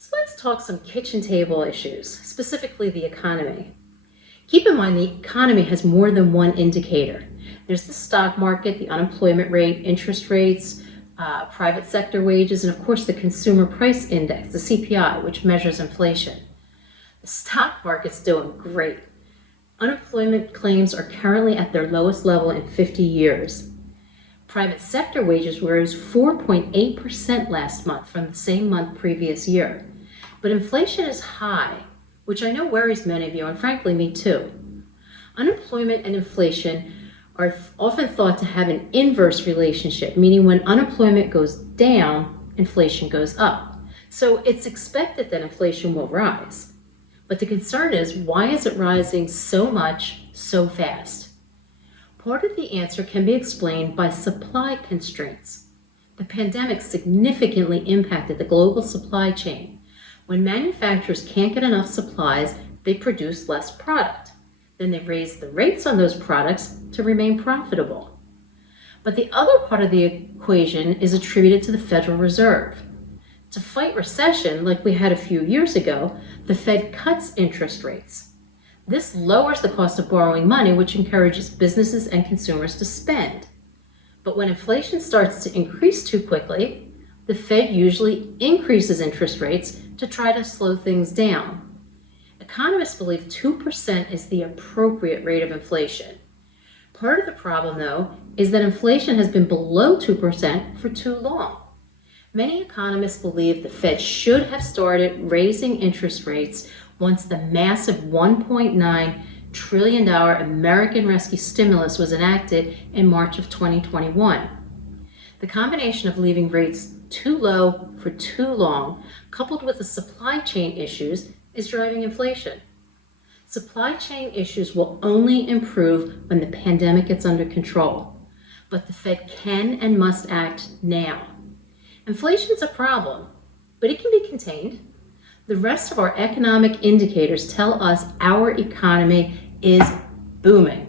So let's talk some kitchen table issues, specifically the economy. Keep in mind the economy has more than one indicator. There's the stock market, the unemployment rate, interest rates, private sector wages, and of course the consumer price index, the CPI, which measures inflation. The stock market's doing great. Unemployment claims are currently at their lowest level in 50 years. Private sector wages rose 4.8% last month from the same month previous year. But inflation is high, which I know worries many of you, and frankly me too. Unemployment and inflation are often thought to have an inverse relationship, meaning when unemployment goes down, inflation goes up. So it's expected that inflation will rise. But the concern is, why is it rising so much, so fast? Part of the answer can be explained by supply constraints. The pandemic significantly impacted the global supply chain. When manufacturers can't get enough supplies, they produce less product. Then they raise the rates on those products to remain profitable. But the other part of the equation is attributed to the Federal Reserve. To fight recession, like we had a few years ago, the Fed cuts interest rates. This lowers the cost of borrowing money, which encourages businesses and consumers to spend. But when inflation starts to increase too quickly, the Fed usually increases interest rates to try to slow things down. Economists believe 2% is the appropriate rate of inflation. Part of the problem, though, is that inflation has been below 2% for too long. Many economists believe the Fed should have started raising interest rates once the massive $1.9 trillion American Rescue Stimulus was enacted in March of 2021. The combination of leaving rates too low for too long, coupled with the supply chain issues, is driving inflation. Supply chain issues will only improve when the pandemic gets under control, but the Fed can and must act now. Inflation is a problem, but it can be contained. The rest of our economic indicators tell us our economy is booming.